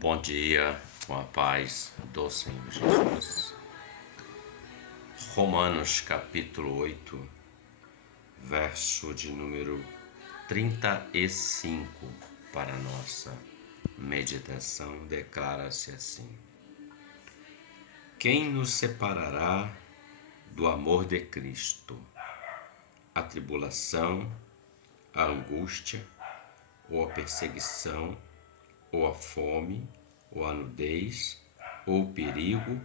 Bom dia, com a paz do Senhor Jesus. Romanos capítulo 8, verso de número 35 para nossa meditação, declara-se assim: Quem nos separará do amor de Cristo? A tribulação, a angústia, ou a perseguição, ou a fome, ou a nudez, ou o perigo,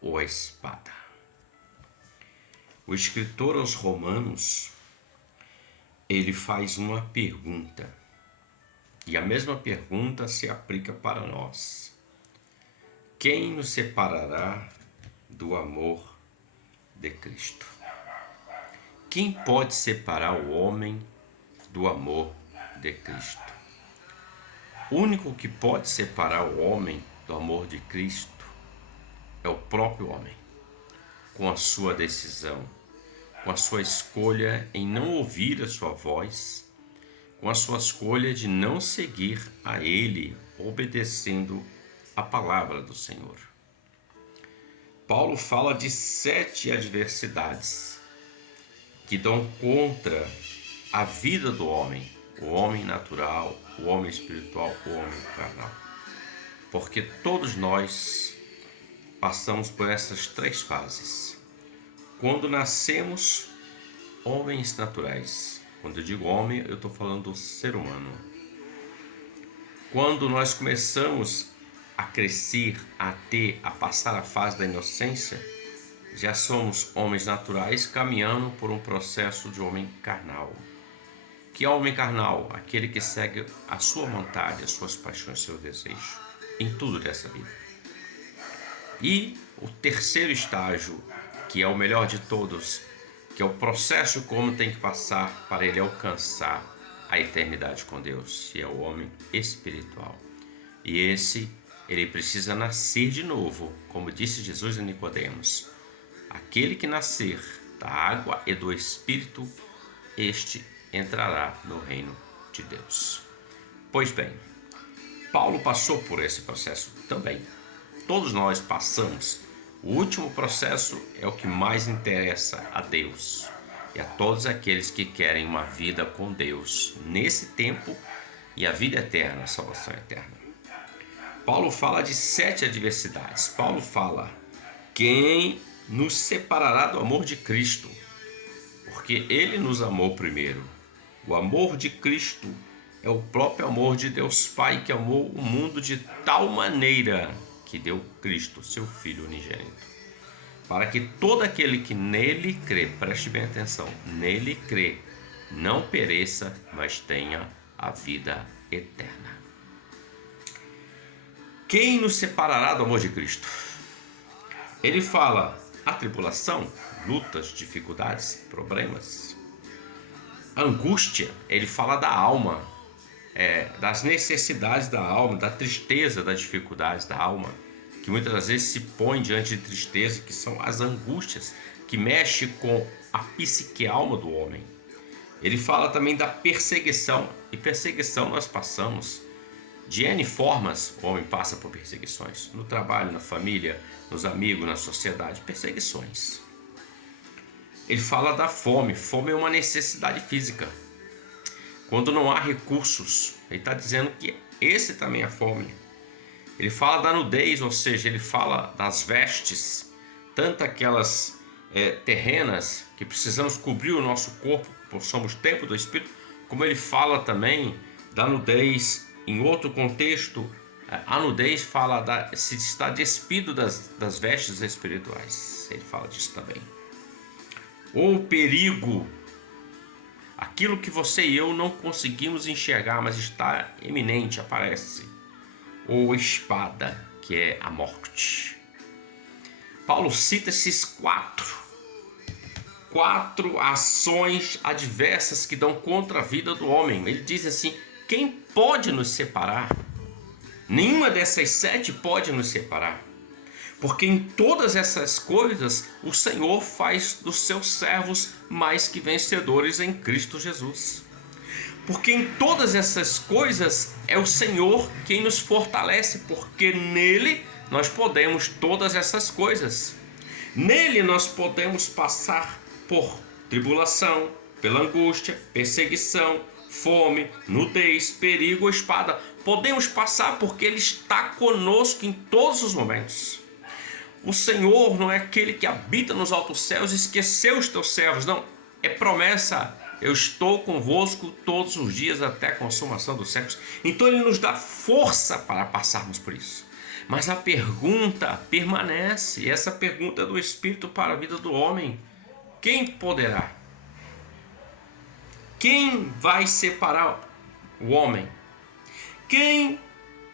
ou a espada. O escritor aos Romanos, ele faz uma pergunta, e a mesma pergunta se aplica para nós. Quem nos separará do amor de Cristo? Quem pode separar o homem do amor de Cristo? O único que pode separar o homem do amor de Cristo é o próprio homem, com a sua decisão, com a sua escolha em não ouvir a sua voz, com a sua escolha de não seguir a Ele, obedecendo a palavra do Senhor. Paulo fala de 7 adversidades que dão contra a vida do homem, o homem natural, o homem espiritual, o homem carnal. Porque todos nós passamos por essas 3 fases. Quando nascemos, homens naturais. Quando eu digo homem, eu estou falando do ser humano. Quando nós começamos a crescer, a passar a fase da inocência, já somos homens naturais caminhando por um processo de homem carnal. Que é o homem carnal? Aquele que segue a sua vontade, as suas paixões, seu desejo, em tudo dessa vida. E o terceiro estágio, que é o melhor de todos, que é o processo como tem que passar para ele alcançar a eternidade com Deus, que é o homem espiritual. E esse, ele precisa nascer de novo, como disse Jesus a Nicodemos. Aquele que nascer da água e do Espírito, este entrará no reino de Deus. Pois bem, Paulo passou por esse processo também. Todos nós passamos. O último processo é o que mais interessa a Deus e a todos aqueles que querem uma vida com Deus nesse tempo e a vida eterna, a salvação eterna. Paulo fala de 7 adversidades. Paulo fala: quem nos separará do amor de Cristo? Porque Ele nos amou primeiro. O amor de Cristo é o próprio amor de Deus Pai, que amou o mundo de tal maneira que deu Cristo, seu Filho unigênito, para que todo aquele que nele crê, preste bem atenção, nele crê, não pereça, mas tenha a vida eterna. Quem nos separará do amor de Cristo? Ele fala a tribulação, lutas, dificuldades, problemas. A angústia, ele fala da alma, das necessidades da alma, da tristeza, das dificuldades da alma, que muitas das vezes se põe diante de tristeza, que são as angústias, que mexe com a psique e alma do homem. Ele fala também da perseguição, e perseguição nós passamos de N formas. O homem passa por perseguições, no trabalho, na família, nos amigos, na sociedade, perseguições. Ele fala da fome. Fome é uma necessidade física. Quando não há recursos, ele está dizendo que esse também é fome. Ele fala da nudez, ou seja, ele fala das vestes, tanto aquelas terrenas que precisamos cobrir o nosso corpo, porque somos templo do Espírito, como ele fala também da nudez em outro contexto. A nudez fala se está despido das vestes espirituais. Ele fala disso também. Ou perigo, aquilo que você e eu não conseguimos enxergar, mas está iminente, aparece. Ou espada, que é a morte. Paulo cita esses 4 ações adversas que dão contra a vida do homem. Ele diz assim: quem pode nos separar? Nenhuma dessas 7 pode nos separar. Porque em todas essas coisas o Senhor faz dos seus servos mais que vencedores em Cristo Jesus. Porque em todas essas coisas é o Senhor quem nos fortalece, porque nele nós podemos todas essas coisas. Nele nós podemos passar por tribulação, pela angústia, perseguição, fome, nudez, perigo ou espada. Podemos passar porque Ele está conosco em todos os momentos. O Senhor não é aquele que habita nos altos céus e esqueceu os teus servos, não. É promessa. Eu estou convosco todos os dias até a consumação dos séculos. Então Ele nos dá força para passarmos por isso. Mas a pergunta permanece. E essa pergunta é do Espírito para a vida do homem. Quem poderá? Quem vai separar o homem? Quem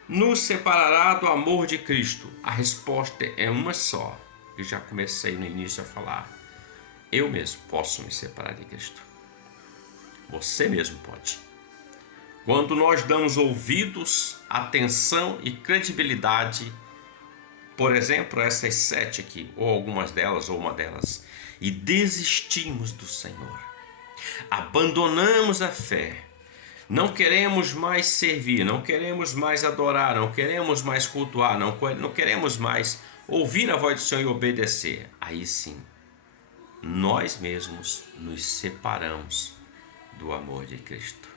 nos separará do amor de Cristo? A resposta é uma só. Eu já comecei no início a falar. Eu mesmo posso me separar de Cristo. Você mesmo pode. Quando nós damos ouvidos, atenção e credibilidade, por exemplo, essas 7 aqui, ou algumas delas, ou uma delas, e desistimos do Senhor, abandonamos a fé, não queremos mais servir, não queremos mais adorar, não queremos mais cultuar, não queremos mais ouvir a voz do Senhor e obedecer, aí sim, nós mesmos nos separamos do amor de Cristo.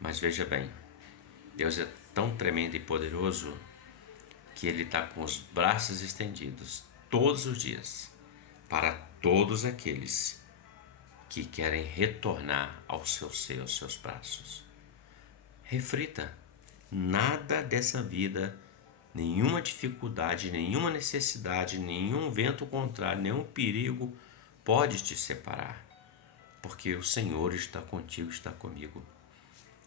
Mas veja bem, Deus é tão tremendo e poderoso que Ele está com os braços estendidos todos os dias para todos aqueles que querem retornar ao seu seio, aos seus braços. Reflita, nada dessa vida, nenhuma dificuldade, nenhuma necessidade, nenhum vento contrário, nenhum perigo pode te separar, porque o Senhor está contigo, está comigo.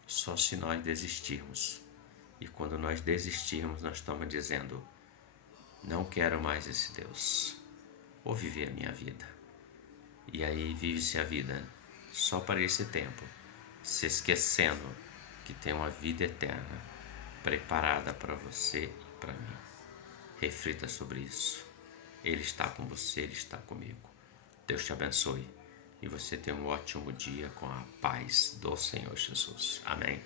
Só se nós desistirmos. E quando nós desistirmos, nós estamos dizendo: não quero mais esse Deus. Vou viver a minha vida. E aí vive-se a vida só para esse tempo, se esquecendo que tem uma vida eterna preparada para você e para mim. Reflita sobre isso. Ele está com você, Ele está comigo. Deus te abençoe. E você tenha um ótimo dia com a paz do Senhor Jesus. Amém.